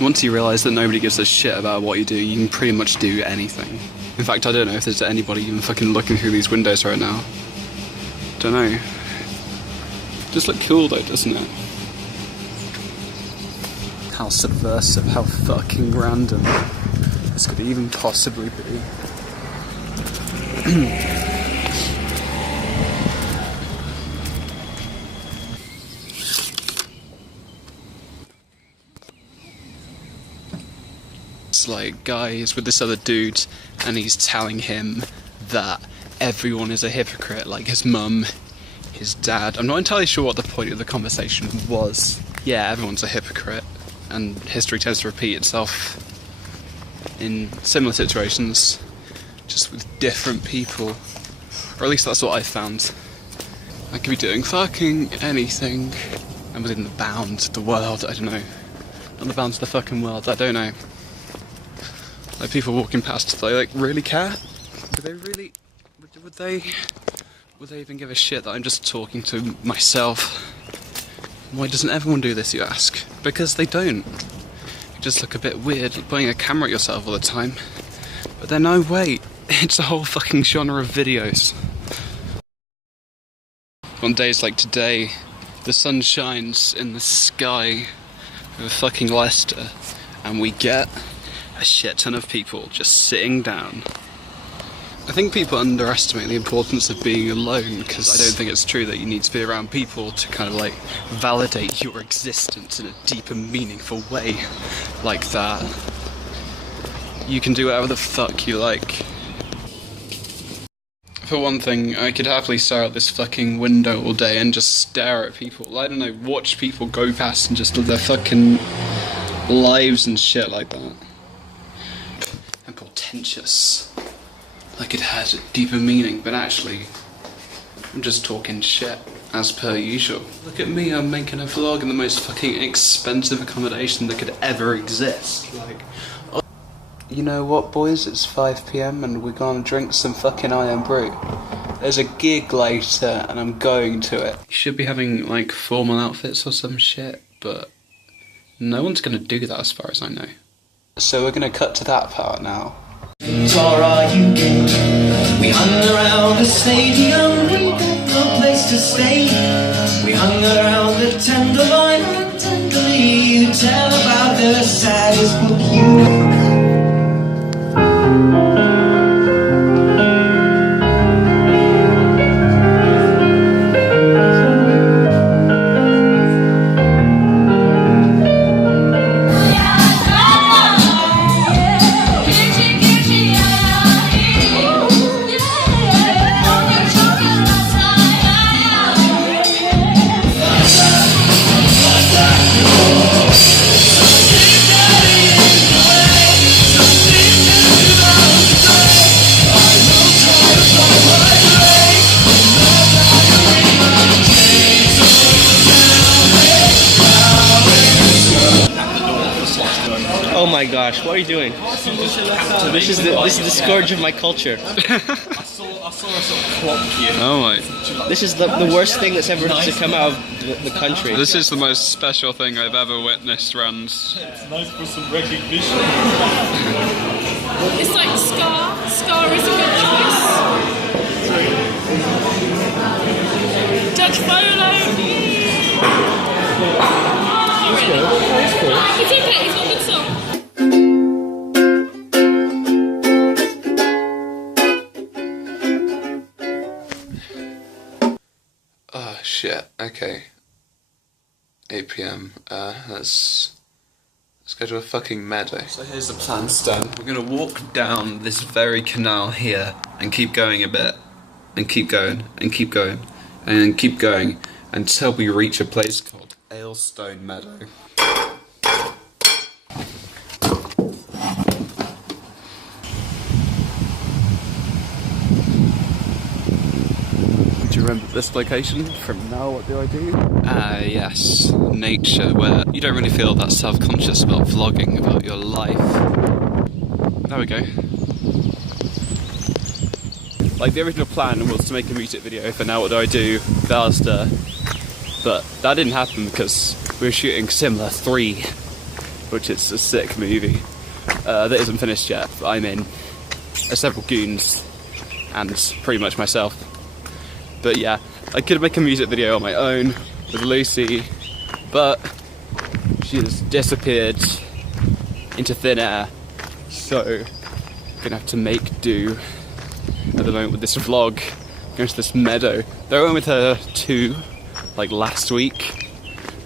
Once you realise that nobody gives a shit about what you do, you can pretty much do anything. In fact, I don't know if there's anybody even fucking looking through these windows right now. Don't know. Just look cool though, doesn't it? How subversive, how fucking random this could even possibly be. It's like, guy is with this other dude and he's telling him that everyone is a hypocrite, like his mum, his dad. I'm not entirely sure what the point of the conversation was. Yeah, everyone's a hypocrite, and history tends to repeat itself in similar situations, just with different people. Or at least that's what I found. I could be doing fucking anything, and within the bounds of the world, I don't know. Not the bounds of the fucking world, I don't know. Like, people walking past, do they, like, really care? Do they really... Would they even give a shit that I'm just talking to myself? Why doesn't everyone do this, you ask? Because they don't. You just look a bit weird pointing a camera at yourself all the time. But then, no, wait. It's a whole fucking genre of videos. On days like today, the sun shines in the sky over fucking Leicester, and we get a shit ton of people just sitting down. I think people underestimate the importance of being alone, because I don't think it's true that you need to be around people to kind of like validate your existence in a deep and meaningful way like that. You can do whatever the fuck you like. For one thing, I could happily stare out this fucking window all day and just stare at people. I don't know, watch people go past and just live their fucking lives and shit like that. And portentous. Like it had a deeper meaning, but actually, I'm just talking shit, as per usual. Look at me, I'm making a vlog in the most fucking expensive accommodation that could ever exist. Like, oh. You know what, boys? It's 5 PM and we're gonna drink some fucking Iron Brew. There's a gig later and I'm going to it. You should be having, like, formal outfits or some shit, but no one's gonna do that as far as I know. So we're gonna cut to that part now. Or are you gay? We hung around the stadium, we had no place to stay. We hung around the Tenderloin, and tenderly you tell about the saddest book you Oh my gosh, what are you doing? This is the scourge of my culture. Oh my. This is the worst thing that's ever to come out of the country. This is the most special thing I've ever witnessed, Rans. It's nice for some recognition. It's like Scar. Scar is a good choice. Judge Polo. It's okay, it's a good song. Oh shit, okay. 8 PM, let's go to a fucking meadow. So here's the plan, Stan. We're gonna walk down this very canal here and keep going a bit. And keep going, and keep going, and keep going until we reach a place called Aylstone Meadow. Do you remember this location from Now What Do I Do? Yes, nature, where you don't really feel that self-conscious about vlogging about your life. There we go. Like, the original plan was to make a music video for Now What Do I Do, Valster, but that didn't happen because we were shooting Similar 3 which is a sick movie that isn't finished yet, but I'm in. There's several goons and pretty much myself. But yeah, I could make a music video on my own with Lucy, but she has disappeared into thin air, so I'm gonna have to make do at the moment with this vlog. Going to this meadow. I went with her too, like last week,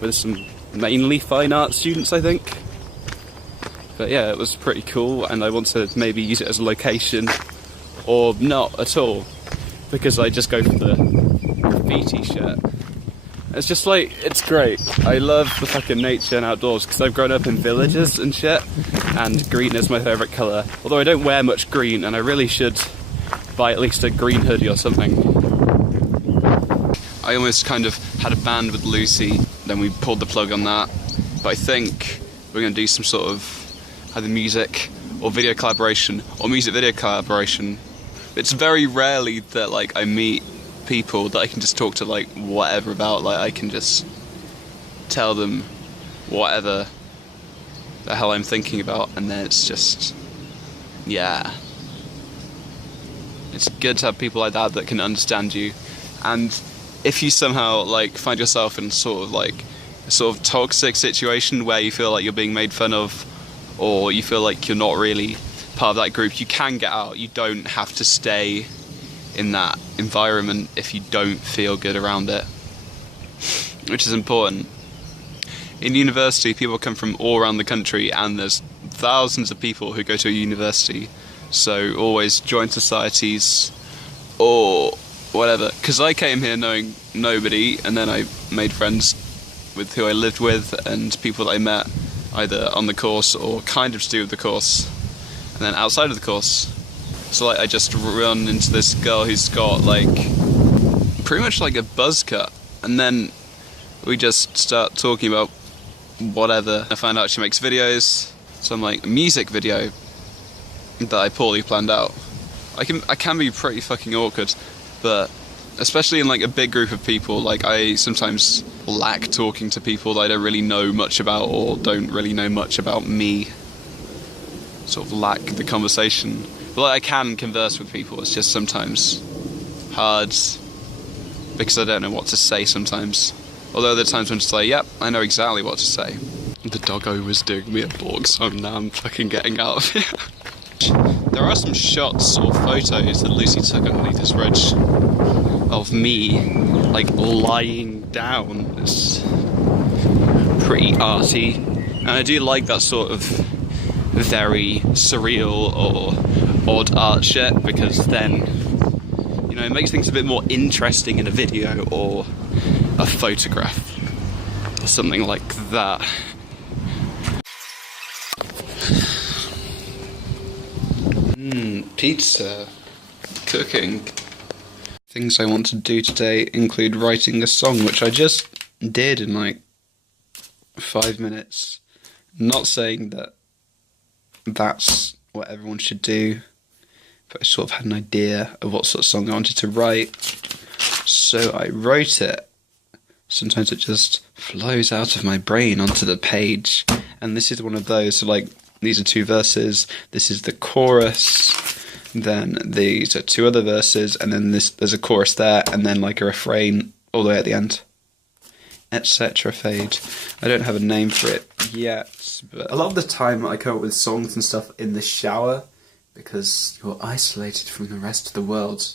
with some mainly fine art students, I think. But yeah, it was pretty cool, and I want to maybe use it as a location, or not at all, because I just go for the graffiti shit. It's just like, it's great. I love the fucking nature and outdoors, because I've grown up in villages and shit, and green is my favourite colour. Although I don't wear much green, and I really should buy at least a green hoodie or something. I almost kind of had a band with Lucy, then we pulled the plug on that. But I think we're going to do some sort of either music or video collaboration, or music video collaboration. It's very rarely that like I meet people that I can just talk to like whatever about, like I can just tell them whatever the hell I'm thinking about, and then it's just, yeah. It's good to have people like that that can understand you. And if you somehow like find yourself in sort of toxic situation where you feel like you're being made fun of, or you feel like you're not really part of that group, you can get out. You don't have to stay in that environment if you don't feel good around it, which is important. In university, people come from all around the country, and there's thousands of people who go to a university. So always join societies or whatever. Because I came here knowing nobody, and then I made friends with who I lived with, and people that I met either on the course or kind of to do with the course, and then outside of the course. So like I just run into this girl who's got like pretty much like a buzz cut, and then we just start talking about whatever. I find out she makes videos, so I'm like, a music video that I poorly planned out. I can be pretty fucking awkward, but especially in like a big group of people, like I sometimes lack talking to people that I don't really know much about, or don't really know much about me. Sort of lack the conversation. But like, I can converse with people, it's just sometimes hard because I don't know what to say sometimes. Although there are times when it's like, yep, I know exactly what to say. The doggo was doing me a borg, so now I'm fucking getting out of here. There are some shots or photos that Lucy took underneath this bridge of me, like, lying down. It's pretty arty. And I do like that sort of very surreal or odd art shit, because then, you know, it makes things a bit more interesting in a video or a photograph or something like that. Pizza. Cooking. Things I want to do today include writing a song, which I just did in like 5 minutes. Not saying that that's what everyone should do, but I sort of had an idea of what sort of song I wanted to write, so I wrote it. Sometimes it just flows out of my brain onto the page, and this is one of those. So like, these are 2 verses, this is the chorus, then these are 2 other verses, and then there's a chorus there, and then like a refrain all the way at the end, etc. Fade. I don't have a name for it yet, but a lot of the time I come up with songs and stuff in the shower, because you're isolated from the rest of the world.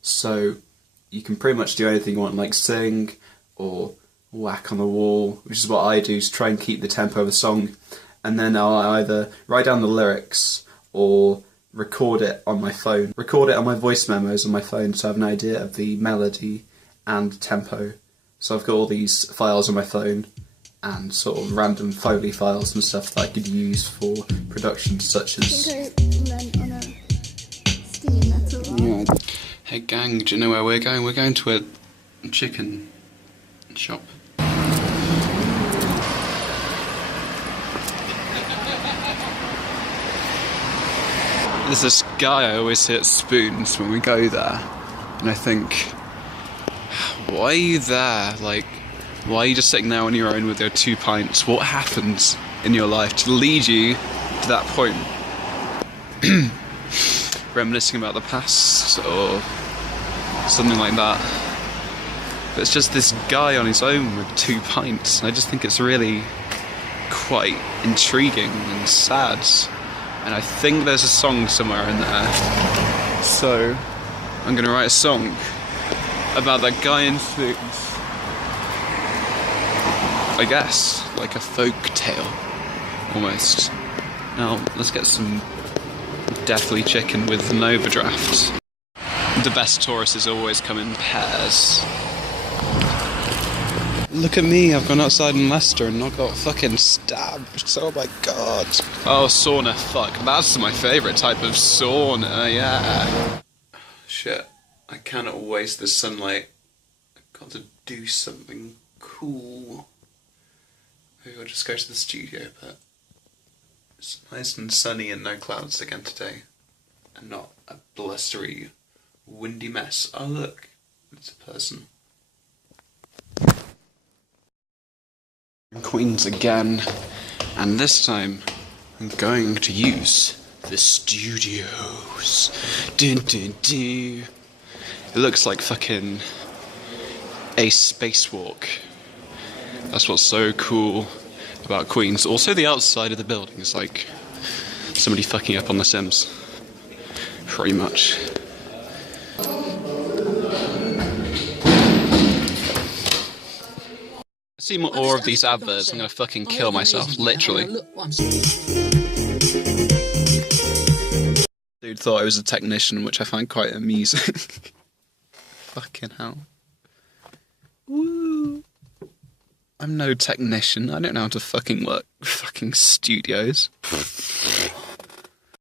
So you can pretty much do anything you want, like sing or whack on the wall, which is what I do to try and keep the tempo of a song. And then I'll either write down the lyrics or record it on my phone. Record it on my voice memos on my phone, so I have an idea of the melody and tempo. So I've got all these files on my phone, and sort of random Foley files and stuff that I could use for productions such as... Yeah. Hey gang, do you know where we're going? We're going to a chicken shop. There's this guy I always see at Spoons when we go there, and I think, why are you there? Like, why are you just sitting there on your own with your 2 pints? What happens? in your life to lead you to that point. Reminiscing about the past or something like that. But it's just this guy on his own with 2 pints, and I just think it's really quite intriguing and sad. And I think there's a song somewhere in there. So I'm gonna write a song about that guy in suits. I guess, like a folk tale, almost. Now, let's get some Deathly Chicken with an overdraft. The best Tauruses always come in pairs. Look at me, I've gone outside in Leicester and not got fucking stabbed. Oh my god. Oh, sauna, fuck. That's my favourite type of sauna, yeah. Shit, I cannot waste this sunlight. I've got to do something cool. Maybe I'll just go to the studio, but it's nice and sunny and no clouds again today. And not a blustery, windy mess. Oh look, it's a person. Queens again, and this time I'm going to use the studios. Dun, dun, dun. It looks like fucking a spacewalk. That's what's so cool about Queens. Also the outside of the building is like somebody fucking up on The Sims. Pretty much. See more of these adverts, I'm gonna fucking kill myself, literally. Dude thought I was a technician, which I find quite amusing. Fucking hell. Woo. I'm no technician, I don't know how to fucking work fucking studios.